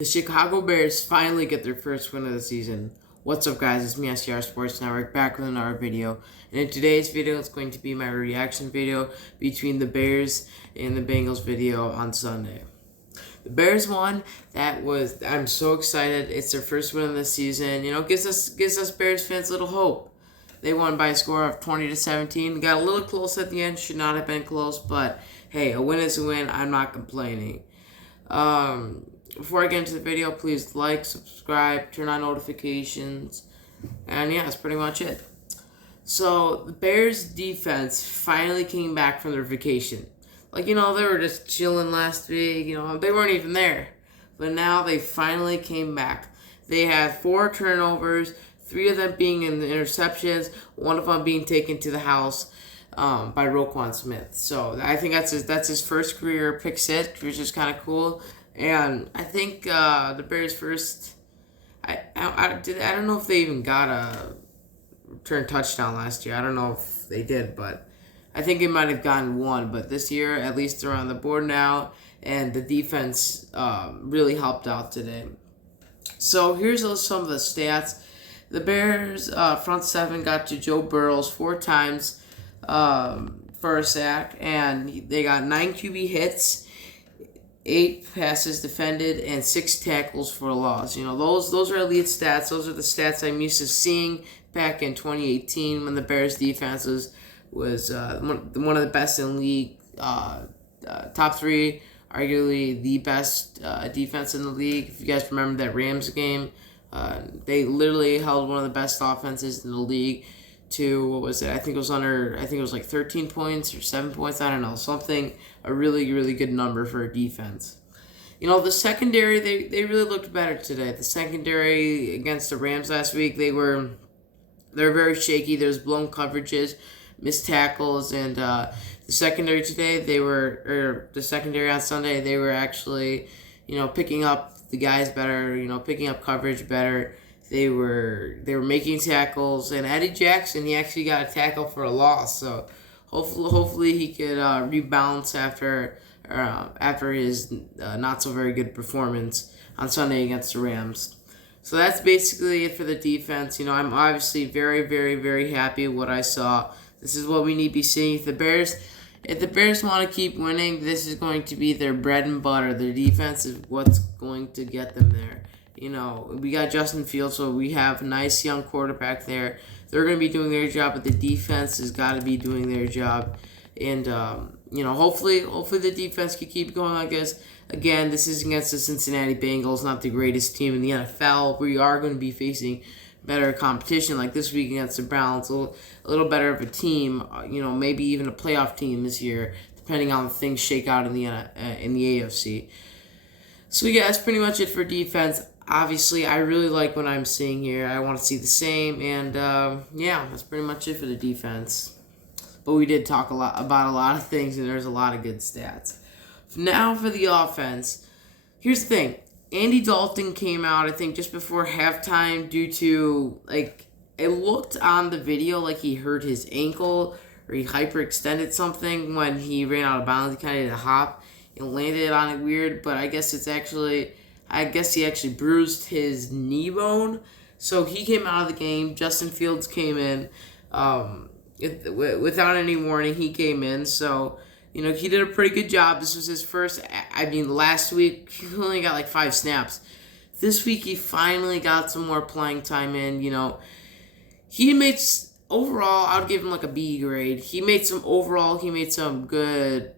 The Chicago Bears finally get their first win of the season. What's up, guys? It's me, SCR Sports Network, back with another video. And in today's video, it's going to be my reaction video between the Bears and the Bengals video on Sunday. The Bears won. I'm so excited. It's their first win of the season. You know, gives us Bears fans a little hope. They won by a score of 20-17. Got a little close at the end. Should not have been close, but hey, a win is a win. I'm not complaining. Before I get into the video, please like, subscribe, turn on notifications, and yeah, that's pretty much it. So, the Bears defense finally came back from their vacation. They were just chilling last week, they weren't even there. But now they finally came back. They had 4 turnovers, 3 of them being in the interceptions, 1 of them being taken to the house by Roquan Smith. So, I think that's his first career pick six, which is kind of cool. And I think the Bears first. I don't know if they even got a return touchdown last year. I don't know if they did, but I think they might have gotten one. But this year, at least they're on the board now, and the defense really helped out today. So here's some of the stats. The Bears front seven got to Joe Burrows 4 times for a sack, and they got 9 QB hits, 8 passes defended, and 6 tackles for a loss. Those are elite stats. Those are the stats I'm used to seeing back in 2018 when the Bears defense was one of the best in the league, top 3, arguably the best defense in the league. If you guys remember that Rams game, they literally held one of the best offenses in the league to, what was it? I think it was like 13 points or 7 points. I don't know, something, a really, really good number for a defense. The secondary, they really looked better today. The secondary against the Rams last week, they're very shaky. There's blown coverages, missed tackles, and the secondary today, the secondary on Sunday, they were actually, picking up the guys better, picking up coverage better. They were making tackles, and Eddie Jackson, he actually got a tackle for a loss. So hopefully he could rebalance after his not so very good performance on Sunday against the Rams. So that's basically it for the defense. I'm obviously very, very, very happy with what I saw. This is what we need to be seeing. If the Bears want to keep winning, this is going to be their bread and butter. Their defense is what's going to get them there. We got Justin Fields, so we have a nice young quarterback there. They're going to be doing their job, but the defense has got to be doing their job. And, hopefully the defense can keep going like this. Again, this is against the Cincinnati Bengals, not the greatest team in the NFL. We are going to be facing better competition, like this week against the Browns, a little better of a team, maybe even a playoff team this year, depending on how things shake out in the AFC. So, yeah, that's pretty much it for defense. Obviously, I really like what I'm seeing here. I want to see the same, and yeah, that's pretty much it for the defense. But we did talk about a lot of things, and there's a lot of good stats. Now for the offense. Here's the thing. Andy Dalton came out, I think, just before halftime due to, it looked on the video like he hurt his ankle or he hyperextended something when he ran out of bounds. He kind of did a hop and landed on it weird, but I guess he actually bruised his knee bone. So he came out of the game. Justin Fields came in. Without any warning, he came in. So, he did a pretty good job. This was his first. Last week, he only got 5 snaps. This week, he finally got some more playing time in. He made, overall, I would give him a B grade. He made some good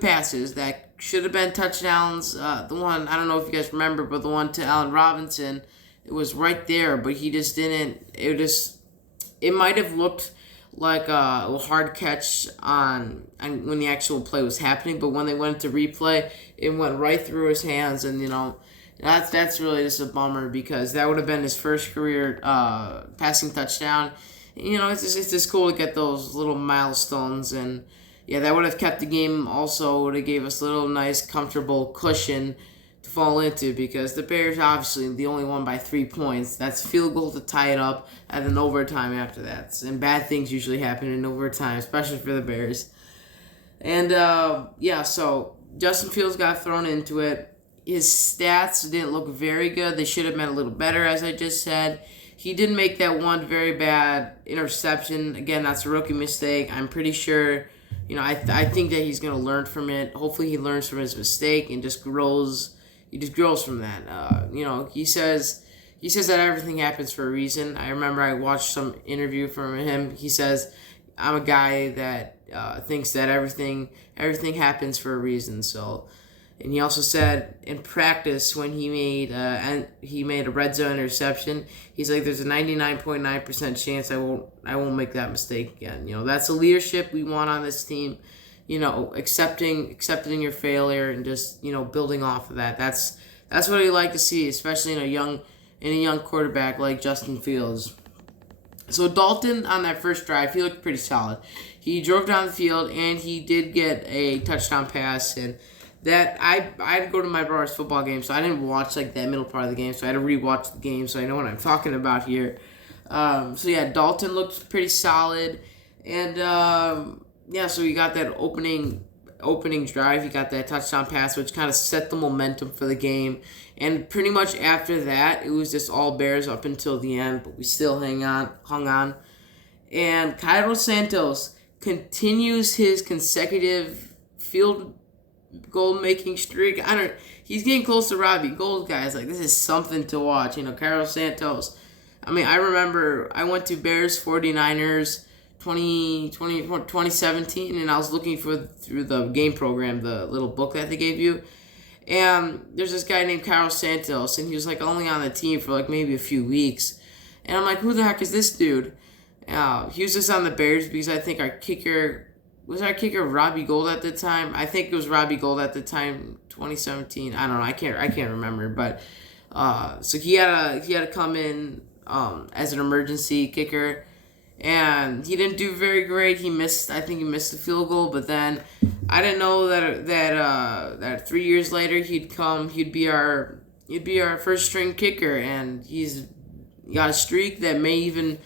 passes that should have been touchdowns. The one, I don't know if you guys remember, but the one to Allen Robinson, it was right there, but he just didn't. It might have looked like a hard catch on when the actual play was happening, but when they went to replay, it went right through his hands, and that's really just a bummer because that would have been his first career passing touchdown. It's just cool to get those little milestones, and yeah, that would have kept the game. Also, would have gave us a little nice, comfortable cushion to fall into because the Bears obviously the only won by 3 points. That's field goal to tie it up, and then overtime after that. And bad things usually happen in overtime, especially for the Bears. And yeah, so Justin Fields got thrown into it. his stats didn't look very good. They should have been a little better, as I just said. He did make that one very bad interception. Again, that's a rookie mistake. I'm pretty sure, I think that he's going to learn from it. Hopefully he learns from his mistake and just grows. He just grows from that. He says that everything happens for a reason. I remember I watched some interview from him. He says, I'm a guy that thinks that everything happens for a reason. So, and he also said in practice when he made a red zone interception, he's like, "There's a 99.9% chance I won't make that mistake again." That's the leadership we want on this team. Accepting your failure and just building off of that. That's what I like to see, especially in a young quarterback like Justin Fields. So Dalton on that first drive, he looked pretty solid. He drove down the field and he did get a touchdown pass, and that I'd go to my brother's football game, so I didn't watch like that middle part of the game, so I had to rewatch the game, so I know what I'm talking about here. So yeah, Dalton looked pretty solid, and so he got that opening drive. He got that touchdown pass, which kind of set the momentum for the game. And pretty much after that, it was just all Bears up until the end, but we still hung on. And Cairo Santos continues his consecutive field goal making streak. He's getting close to Robbie Gould, guys. Like, this is something to watch. Cairo Santos. I remember I went to Bears 49ers 2017, and I was looking through the game program, the little book that they gave you. And there's this guy named Cairo Santos, and he was like only on the team for like maybe a few weeks. And I'm like, who the heck is this dude? He was just on the Bears because I think our kicker Robbie Gould at the time. I think it was Robbie Gould at the time, 2017. I don't know. I can't remember. But so he had to come in as an emergency kicker. And he didn't do very great. I think he missed the field goal. But then I didn't know that 3 years later he'd be our first string kicker, and he's got a streak that may even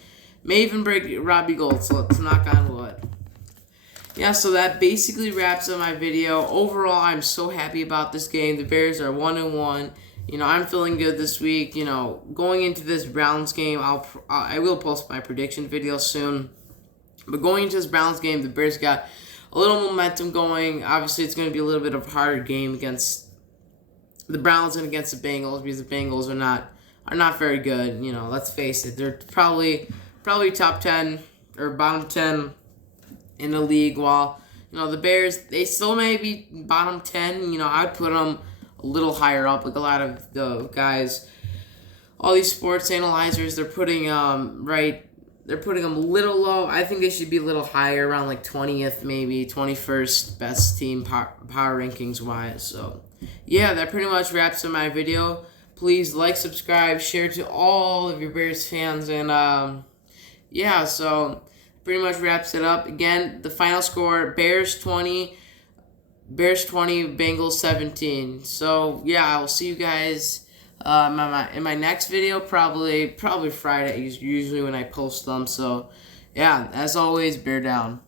break Robbie Gould. So let's knock on wood. Yeah, so that basically wraps up my video. Overall, I'm so happy about this game. The Bears are 1-1. I'm feeling good this week. Going into this Browns game, I will post my prediction video soon. But going into this Browns game, the Bears got a little momentum going. Obviously, it's going to be a little bit of a harder game against the Browns and against the Bengals, because the Bengals are not very good. Let's face it. They're probably top 10 or bottom 10 in the league, while the Bears, they still may be bottom 10. I'd put them a little higher up. Like a lot of the guys, all these sports analyzers, they're putting them a little low. I think they should be a little higher, around like 20th, maybe 21st best team power rankings wise. So yeah, that pretty much wraps up my video. Please like, subscribe, share to all of your Bears fans, and so pretty much wraps it up. Again, the final score: Bears 20, Bengals 17. So yeah, I will see you guys in my next video, probably Friday, usually when I post them. So yeah, as always, bear down.